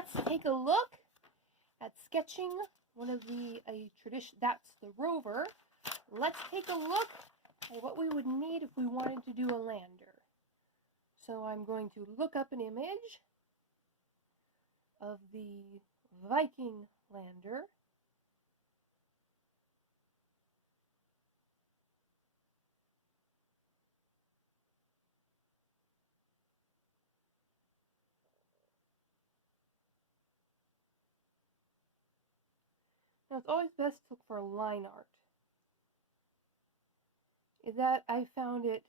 let's take a look at sketching one of a tradition. That's the rover. Let's take a look at what we would need if we wanted to do a lander. So I'm going to look up an image of the Viking lander. Now it's always best to look for line art. That I found it,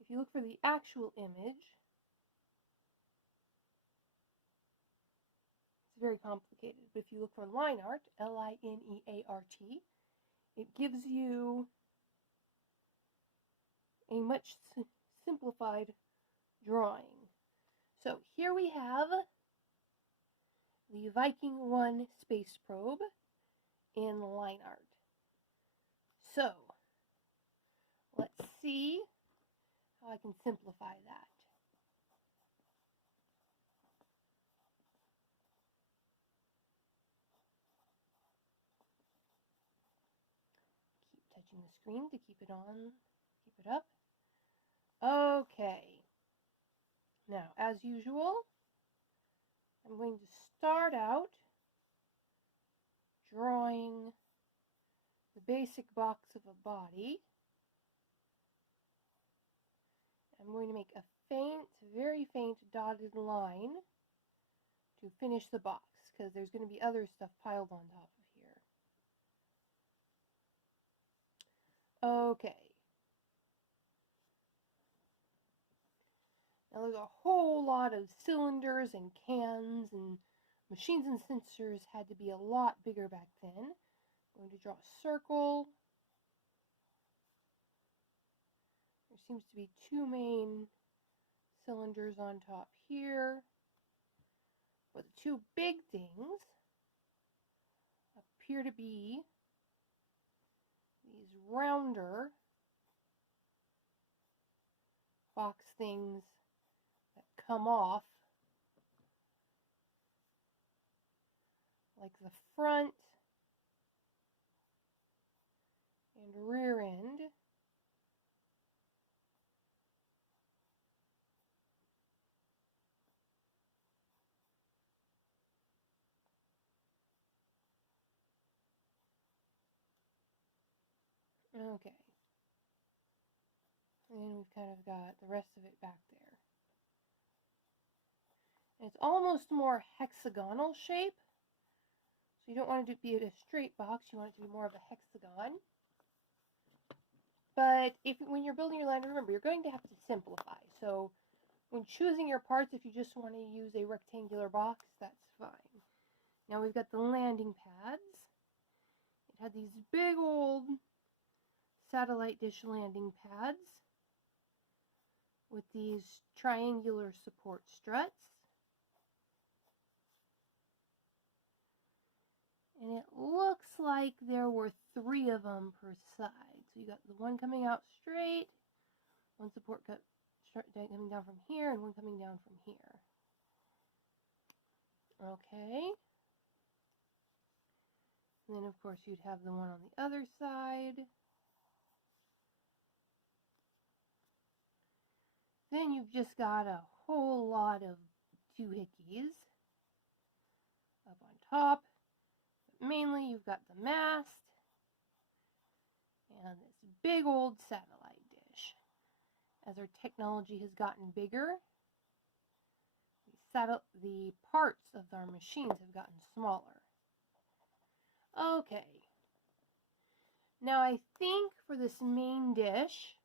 if you look for the actual image, it's very complicated. But if you look for line art, Lineart, it gives you a much simplified drawing. So here we have the Viking 1 space probe in line art. So let's see how I can simplify that. Keep touching the screen to keep it on, keep it up. Okay. Now, as usual, I'm going to start out drawing the basic box of a body. I'm going to make a faint, very faint dotted line to finish the box, because there's going to be other stuff piled on top of here. Okay. Now there's a whole lot of cylinders and cans, and machines and sensors had to be a lot bigger back then. I'm going to draw a circle. There seems to be two main cylinders on top here. But the two big things appear to be these rounder box things that come off, like the front and rear end. Okay. And then we've kind of got the rest of it back there. And it's almost more hexagonal shape. So you don't want it to be a straight box, you want it to be more of a hexagon. But when you're building your lander, remember, you're going to have to simplify. So when choosing your parts, if you just want to use a rectangular box, that's fine. Now we've got the landing pads. It had these big old satellite dish landing pads with these triangular support struts. And it looks like there were 3 of them per side. So you got the one coming out straight, one support coming down from here, and one coming down from here. Okay. And then, of course, you'd have the one on the other side. Then you've just got a whole lot of doohickeys up on top. But mainly, you've got the mast and this big old satellite dish. As our technology has gotten bigger, the parts of our machines have gotten smaller. Okay. Now I think for this main dish,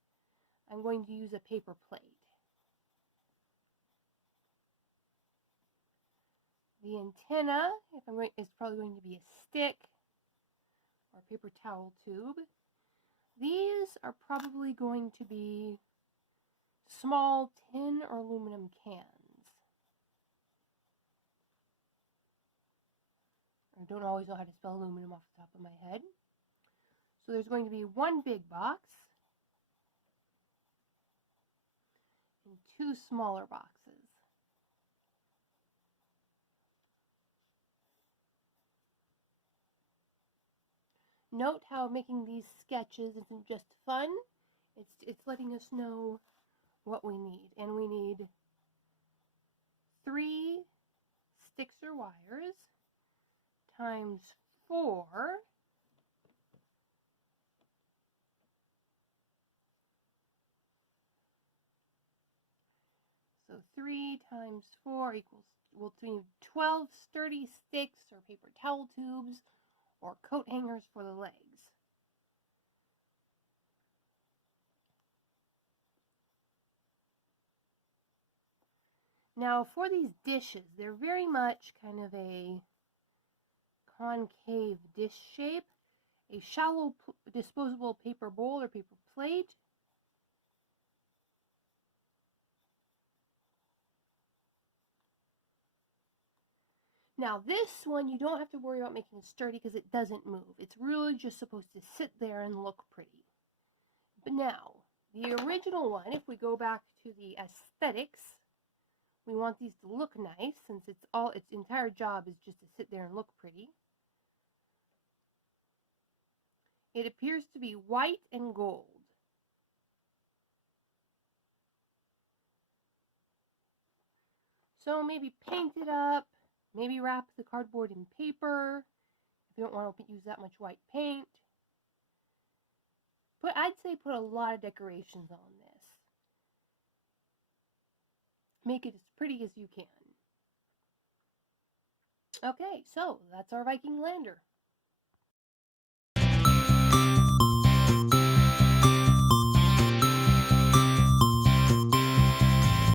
I'm going to use a paper plate. The antenna, is probably going to be a stick or a paper towel tube. These are probably going to be small tin or aluminum cans. I don't always know how to spell aluminum off the top of my head. So there's going to be one big box and 2 smaller boxes. Note how making these sketches isn't just fun, it's letting us know what we need. And we need 3 sticks or wires times 4 So 3 times 4 equals, we'll need 12 sturdy sticks or paper towel tubes or coat hangers for the legs. Now for these dishes, they're very much kind of a concave dish shape. A shallow disposable paper bowl or paper plate. Now this one you don't have to worry about making it sturdy because it doesn't move. It's really just supposed to sit there and look pretty. But now, the original one, if we go back to the aesthetics, we want these to look nice since its entire job is just to sit there and look pretty. It appears to be white and gold. So maybe paint it up, maybe wrap the cardboard in paper if you don't want to use that much white paint. I'd say put a lot of decorations on this. Make it as pretty as you can. Okay, so that's our Viking lander.